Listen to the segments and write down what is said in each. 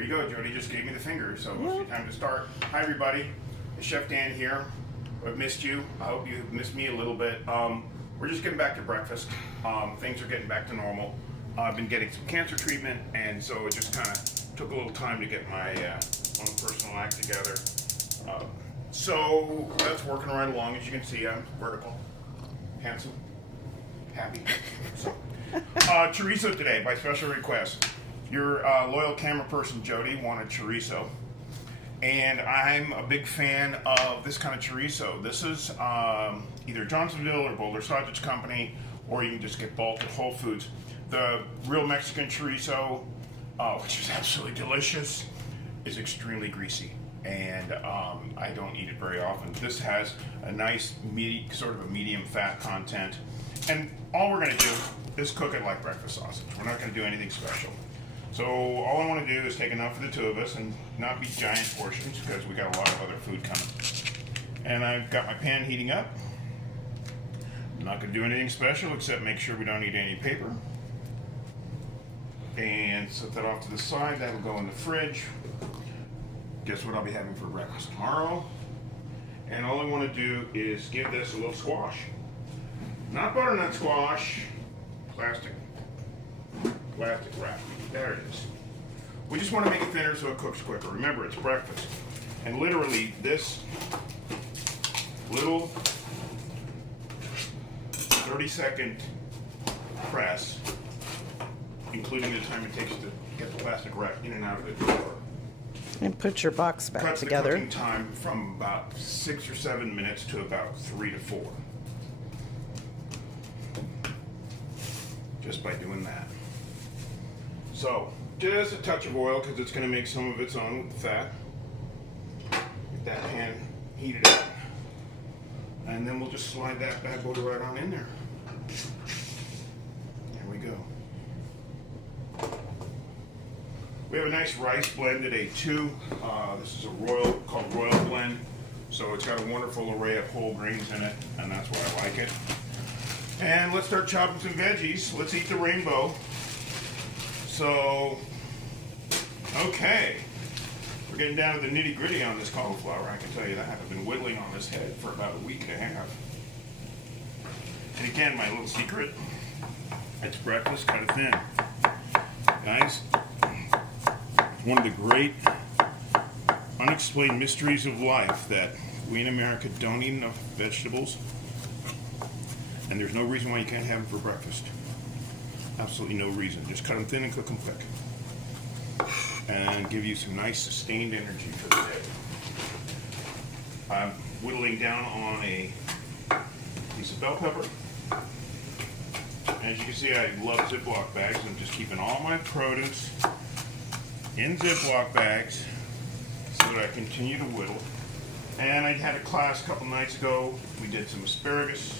There you go, Jody just gave me the finger, so it's time to start. Hi everybody, it's Chef Dan here. I've missed you. I hope you missed me a little bit. We're just getting back to breakfast. Things are getting back to normal. I've been getting some cancer treatment, and so it just kind of took a little time to get my own personal act together. So that's working right along. As you can see, I'm vertical, handsome, happy. So, chorizo today by special request. Your loyal camera person Jody wanted chorizo, and I'm a big fan of this kind of chorizo. This is either Johnsonville or Boulder Sausage Company, or you can just get bulk at Whole Foods. The real Mexican chorizo, which is absolutely delicious, is extremely greasy, and I don't eat it very often. This has a nice, sort of a medium fat content, and all we're going to do is cook it like breakfast sausage. We're not going to do anything special. So all I want to do is take enough for the two of us and not be giant portions because we got a lot of other food coming. And I've got my pan heating up. I'm not going to do anything special except make sure we don't need any paper. And set that off to the side. That'll go in the fridge. Guess what I'll be having for breakfast tomorrow? And all I want to do is give this a little squash. Not butternut squash, plastic wrap. There it is. We just want to make it thinner so it cooks quicker. Remember, it's breakfast. And literally, this little 30-second press, including the time it takes to get the plastic wrap in and out of the drawer, and put your box back cuts together. the cooking time from about 6 or 7 minutes to about 3 to 4. Just by doing that. So, just a touch of oil because it's going to make some of its own fat. Get that pan heated up. And then we'll just slide that bad boy right on in there. There we go. We have a nice rice blend today too. This is called Royal Blend. So it's got a wonderful array of whole grains in it, and that's why I like it. And let's start chopping some veggies. Let's eat the rainbow. So, okay, we're getting down to the nitty gritty on this cauliflower, I can tell you that. I've been whittling on this head for about a week and a half. And again, my little secret, it's breakfast, cut it thin. Guys, one of the great unexplained mysteries of life that we in America don't eat enough vegetables, and there's no reason why you can't have them for breakfast. Absolutely no reason. Just cut them thin and cook them quick. And give you some nice sustained energy for the day. I'm whittling down on a piece of bell pepper. As you can see, I love Ziploc bags. I'm just keeping all my produce in Ziploc bags so that I continue to whittle. And I had a class a couple nights ago. We did some asparagus.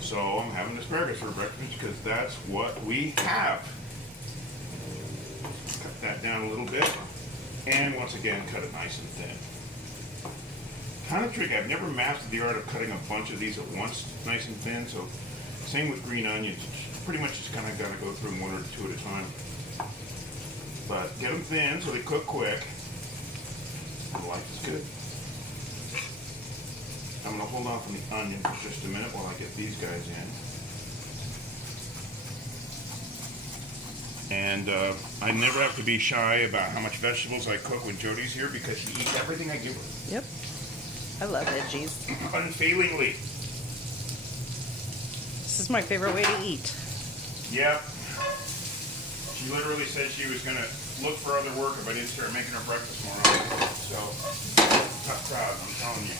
So I'm having asparagus for breakfast because that's what we have. Cut that down a little bit. And once again, cut it nice and thin. Kind of tricky. I've never mastered the art of cutting a bunch of these at once, nice and thin. So same with green onions. Pretty much just kind of got to go through them one or two at a time. But get them thin so they cook quick. And life is good. I'm going to hold off on the onion for just a minute while I get these guys in. And I never have to be shy about how much vegetables I cook when Jody's here because she eats everything I give her. Yep. I love veggies. Unfailingly. This is my favorite way to eat. Yep. She literally said she was going to look for other work if I didn't start making her breakfast more often. So, tough crowd, I'm telling you.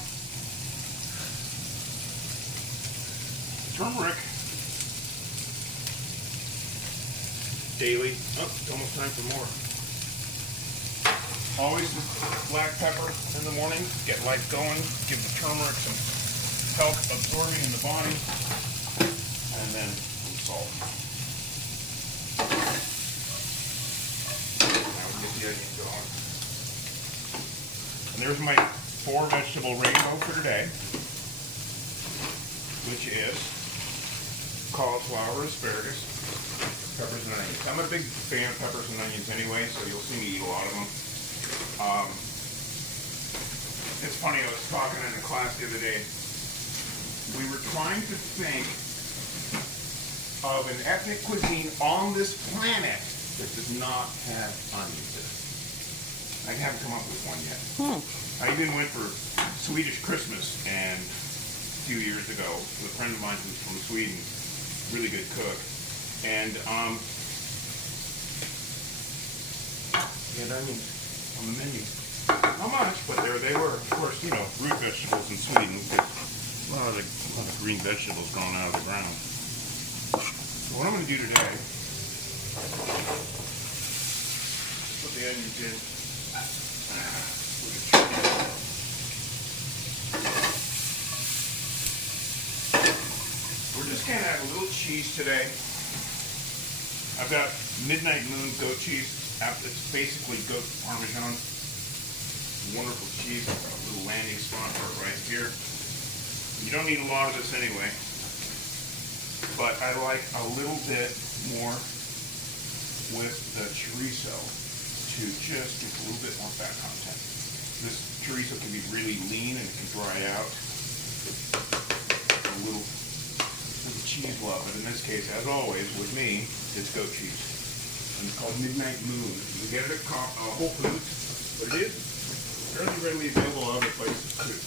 Turmeric. Daily. Oh, it's almost time for more. Always the black pepper in the morning. Get life going. Give the turmeric some help absorbing in the body. And then some salt. Now we get the onion going. And there's my 4 vegetable rainbow for today, which is cauliflower, asparagus, peppers and onions. I'm a big fan of peppers and onions anyway, so you'll see me eat a lot of them. It's funny, I was talking in a class the other day. We were trying to think of an ethnic cuisine on this planet that does not have onions in it. I haven't come up with one yet. I even went for Swedish Christmas and a few years ago with a friend of mine who's from Sweden, really good cook. And he had onions on the menu. Not much, but there they were. Of course, you know, root vegetables in Sweden. A lot of green vegetables growing out of the ground. So what I'm going to do today, put the onions in. We're just going to add a little cheese today. I've got Midnight Moon goat cheese. It's basically goat Parmesan. Wonderful cheese. I've got a little landing spot for it right here. You don't need a lot of this anyway, but I like a little bit more with the chorizo to just get a little bit more fat content. This chorizo can be really lean and it can dry out. A little cheese love, but in this case, as always, with me, it's goat cheese. And it's called Midnight Moon. You can get it at Whole Foods, but it is fairly readily available at other places too.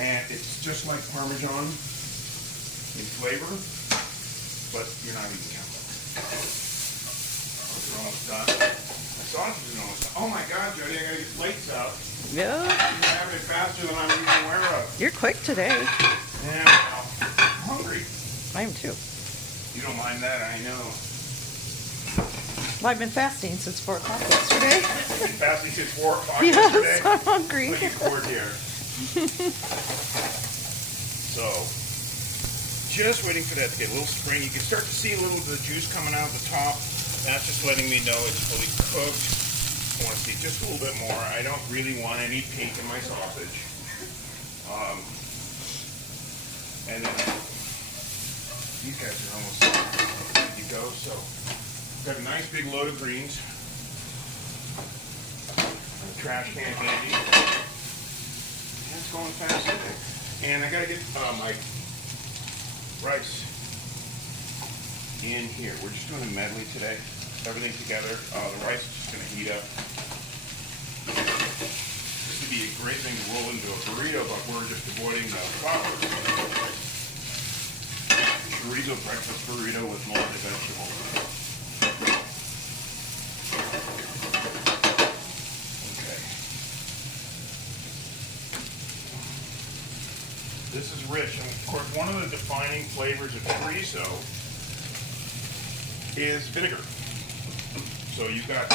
And it's just like Parmesan in flavor, but you're not eating cow milk. We're almost done. The sausage is almost done. Oh my God, Jody, I gotta get plates out. Yeah. You're having it faster than I'm even aware of. You're quick today. Yeah, well, I'm hungry. I am too. You don't mind that, I know. Well, I've been fasting since 4 o'clock yesterday. You've been fasting since 4 o'clock Yes, yesterday? I'm hungry. Look at board here. So, just waiting for that to get a little spring. You can start to see a little bit of the juice coming out the top. That's just letting me know it's fully cooked. I want to see just a little bit more. I don't really want any pink in my sausage. And then these guys are almost ready to go. So, got a nice big load of greens. A trash can handy. And it's going fast today. And I gotta get my rice in here. We're just doing a medley today. Everything together. The rice is just gonna heat up. This would be a great thing to roll into a burrito, but we're just avoiding the flour. Chorizo breakfast burrito with moldy vegetables. This is rich, and of course one of the defining flavors of chorizo is vinegar. So you've got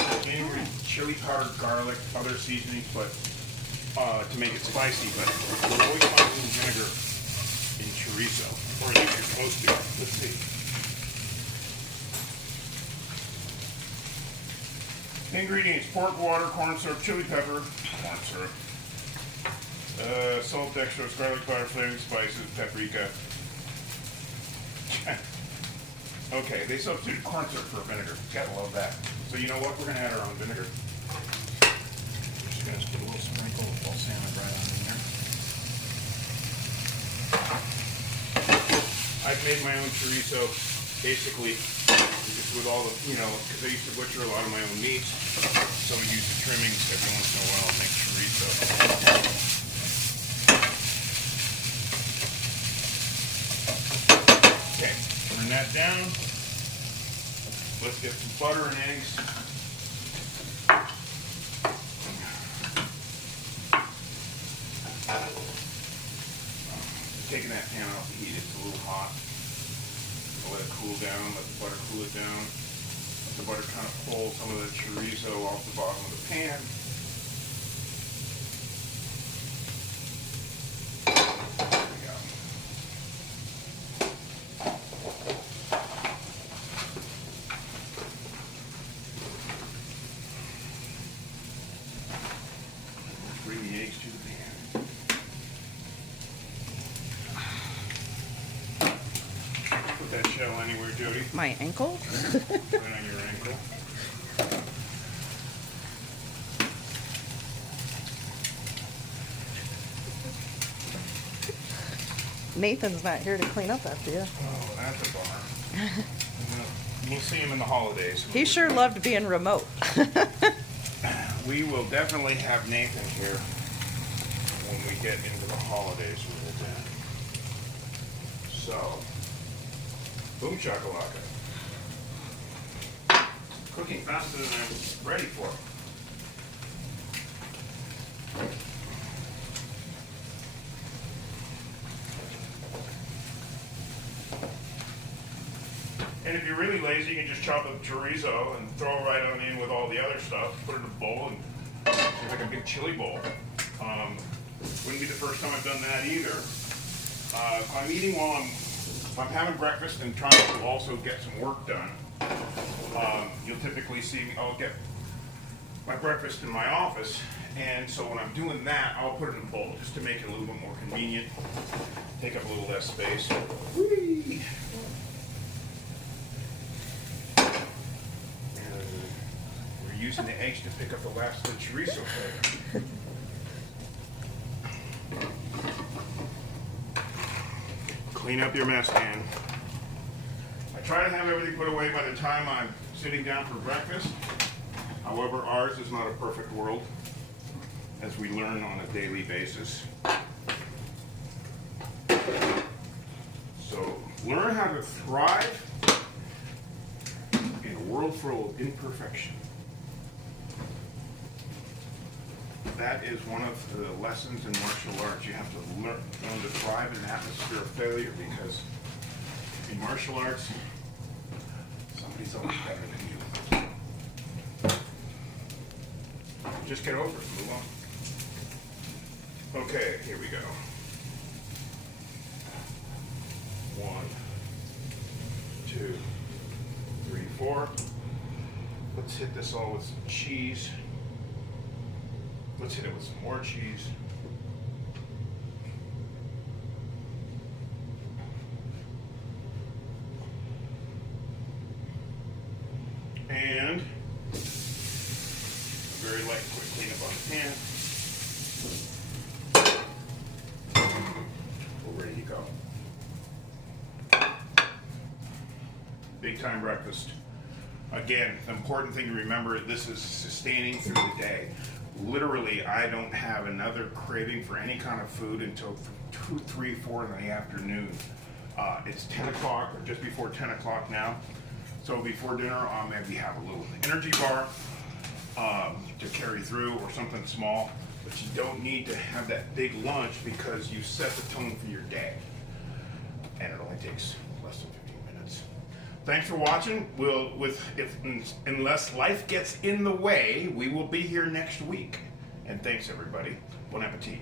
chili powder, garlic, other seasonings, but to make it spicy. But you'll always find a little vinegar in chorizo, or at least you're supposed to. Let's see. Ingredients: pork, water, corn syrup, chili pepper, corn syrup. Salt, dextrose, garlic powder, flavoring spices, paprika. Okay, they substituted corn syrup for vinegar. Gotta love that. So you know what? We're gonna add our own vinegar. We're just gonna put a little sprinkle of balsamic right on in there. I've made my own chorizo, basically, just with all the, because I used to butcher a lot of my own meats. So we use the trimmings every once in a while and make chorizo. Okay, turn that down. Let's get some butter and eggs. Taking that pan off the heat, it's a little hot. I'll let it cool down, let the butter cool it down. Let the butter kind of pull some of the chorizo off the bottom of the pan. Bring the eggs to the pan. Put that shell anywhere, Jody? My ankle? Right on your ankle. Nathan's not here to clean up after you. Oh, that's a bummer. We'll see him in the holidays. He sure loved being remote. We will definitely have Nathan here when we get into the holidays a little bit. So, boom shakalaka. Cooking faster than I'm ready for. And if you're really lazy, you can just chop up chorizo and throw it right on in with all the other stuff. Put it in a bowl and it's like a big chili bowl. Wouldn't be the first time I've done that either. If I'm eating while I'm having breakfast and trying to also get some work done, you'll typically see me, I'll get my breakfast in my office, and so when I'm doing that, I'll put it in a bowl just to make it a little bit more convenient, take up a little less space. Whee! We're using the eggs to pick up the last of the chorizo flavor. Clean up your mess, Dan. I try to have everything put away by the time I'm sitting down for breakfast. However, ours is not a perfect world, as we learn on a daily basis. So, learn how to thrive in a world full of imperfection. That is one of the lessons in martial arts. You have to learn to thrive in an atmosphere of failure, because in martial arts, somebody's always better than you. Just get over it, move on. Okay, here we go. 1, 2, 3, 4. Let's hit this all with some cheese. Let's hit it with some more cheese. And a very light, quick cleanup on the pan. We're ready to go. Big time breakfast. Again, the important thing to remember, this is sustaining through the day. Literally, I don't have another craving for any kind of food until 2, 3, 4 in the afternoon. It's 10 o'clock or just before 10 o'clock now. So before dinner, I'll maybe have a little energy bar to carry through, or something small. But you don't need to have that big lunch, because you set the tone for your day. And it only takes less than 15 minutes. Thanks for watching. Unless life gets in the way, we will be here next week. And thanks, everybody. Bon appetit.